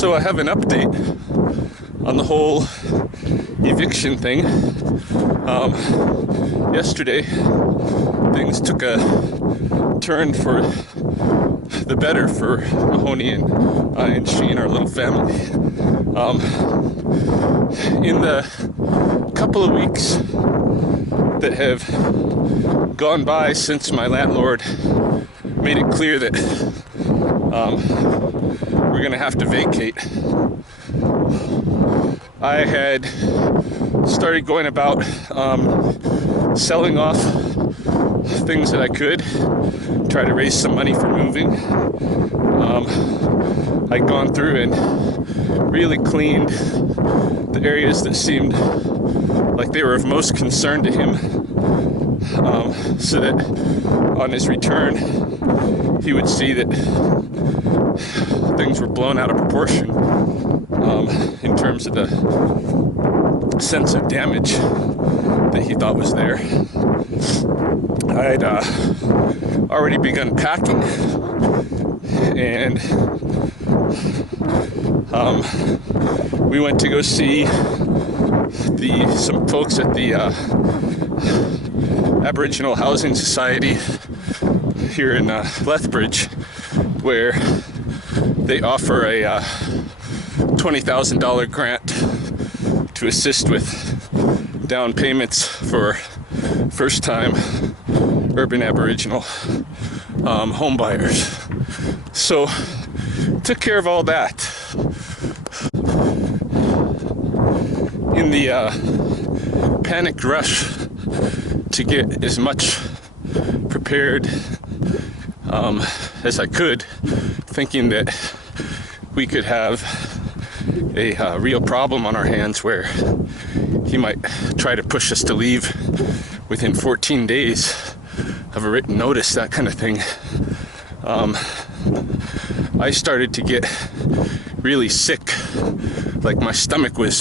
So I have an update on the whole eviction thing. Yesterday, things took a turn for the better for Mahoney and I and she and our little family. In the couple of weeks that have gone by since my landlord made it clear that we're going to have to vacate, I had started going about selling off things that I could, try to raise some money for moving. I'd gone through and really cleaned the areas that seemed like they were of most concern to him, so that on his return he would see that things were blown out of proportion in terms of the sense of damage that he thought was there. I'd already begun packing, and we went to go see some folks at the Aboriginal Housing Society here in Lethbridge, where they offer a $20,000 grant to assist with down payments for first-time urban Aboriginal home buyers. So took care of all that. In the panicked rush to get as much prepared as I could, thinking that we could have a real problem on our hands where he might try to push us to leave within 14 days of a written notice, that kind of thing. I started to get really sick, like my stomach was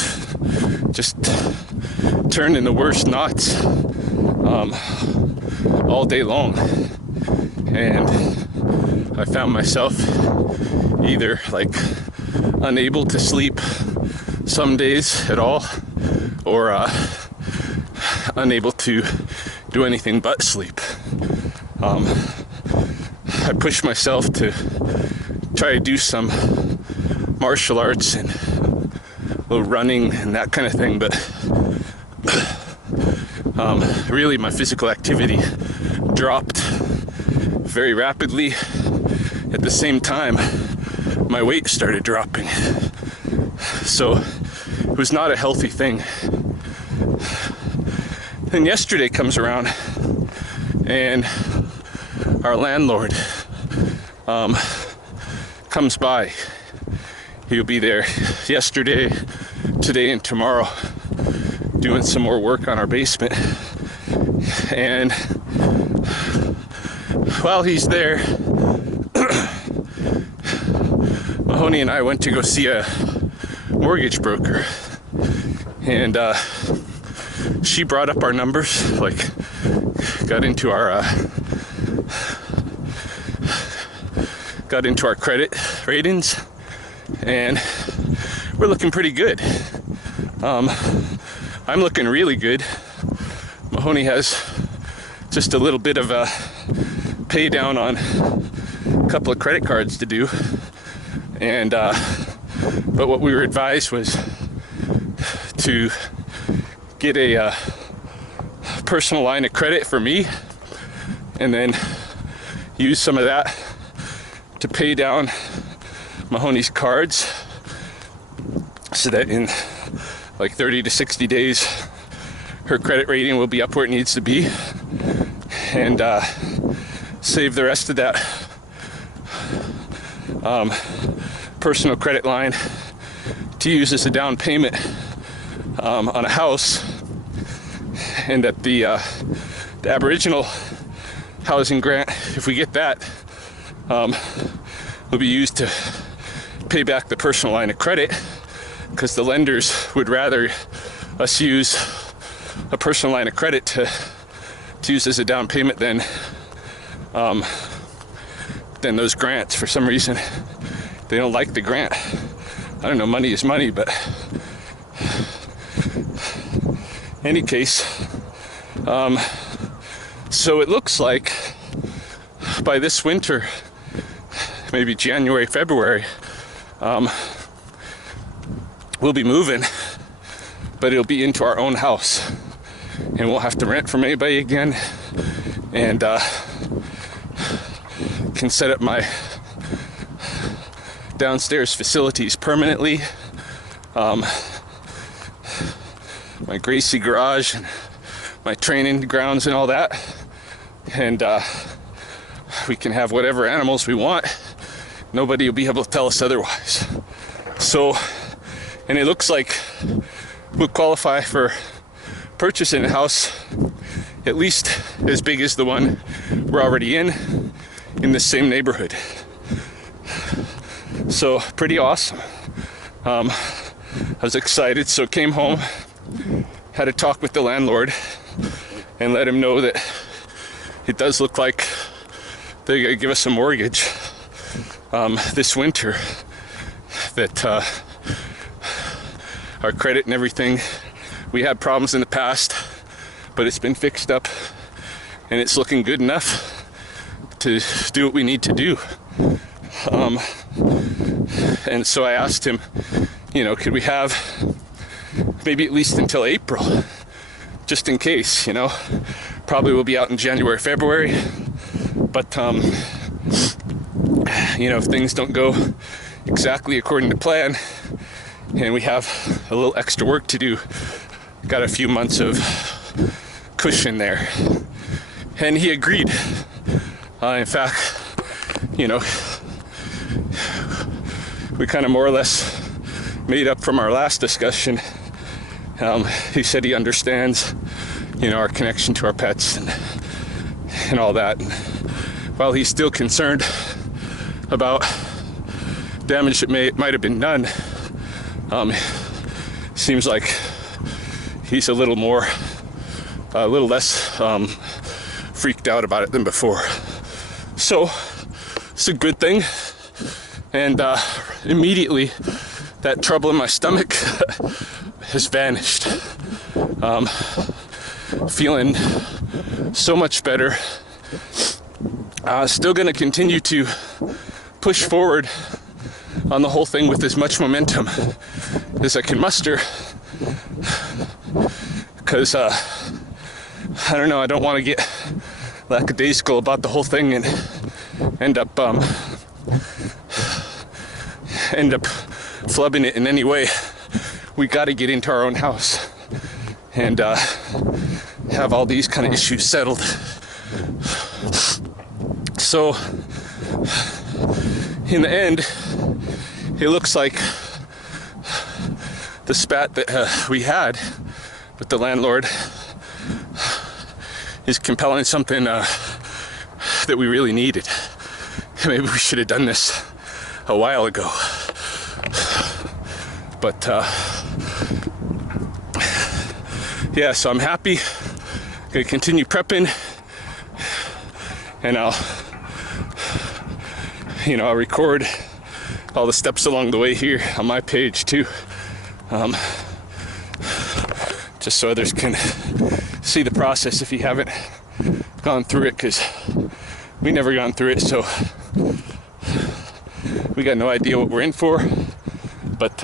just turned in the worst knots all day long, and I found myself either like unable to sleep some days at all, or unable to do anything but sleep. I pushed myself to try to do some martial arts and a little running and that kind of thing, but really my physical activity dropped very rapidly. At the same time, my weight started dropping. So it was not a healthy thing. Then yesterday comes around, and our landlord comes by. He'll be there yesterday, today, and tomorrow doing some more work on our basement. And while he's there, Mahoney and I went to go see a mortgage broker, and she brought up our numbers, like got into our credit ratings, and we're looking pretty good. I'm looking really good. Mahoney has just a little bit of a pay down on a couple of credit cards to do, and but what we were advised was to get a personal line of credit for me, and then use some of that to pay down Mahoney's cards, so that in like 30 to 60 days her credit rating will be up where it needs to be, and save the rest of that personal credit line to use as a down payment on a house, and that the Aboriginal housing grant, if we get that, will be used to pay back the personal line of credit, because the lenders would rather us use a personal line of credit to use as a down payment than those grants. For some reason, they don't like the grant. I don't know, money is money, but any case, so it looks like by this winter, maybe January, February, we'll be moving, but it'll be into our own house, and we'll have to rent from anybody again, and can set up my downstairs facilities permanently. My Gracie garage and my training grounds and all that, and we can have whatever animals we want. Nobody will be able to tell us otherwise. So, and it looks like we'll qualify for purchasing a house at least as big as the one we're already in the same neighborhood. So pretty awesome. I was excited, so came home, had a talk with the landlord, and let him know that it does look like they're gonna give us a mortgage this winter, that our credit and everything, we had problems in the past, but it's been fixed up and it's looking good enough to do what we need to do. And so I asked him, you know, could we have maybe at least until April, just in case, you know. Probably will be out in January, February, but you know, if things don't go exactly according to plan and we have a little extra work to do, got a few months of cushion there. And he agreed. In fact, you know, we kind of more or less made up from our last discussion. He said he understands, you know, our connection to our pets and all that. And while he's still concerned about damage that might have been done, seems like he's a little less freaked out about it than before. So it's a good thing. And immediately that trouble in my stomach has vanished. Feeling so much better. Still gonna continue to push forward on the whole thing with as much momentum as I can muster, because I don't know, I don't want to get lackadaisical about the whole thing and end up flubbing it in any way. We got to get into our own house and have all these kind of issues settled. So in the end, it looks like the spat that we had with the landlord is compelling something that we really needed. Maybe we should have done this a while ago. But yeah, so I'm happy. Gonna continue prepping, and I'll record all the steps along the way here on my page too, just so others can see the process if you haven't gone through it, because we never gone through it, so we got no idea what we're in for. But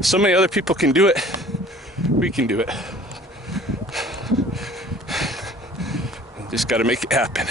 so many other people can do it, we can do it. Just got to make it happen.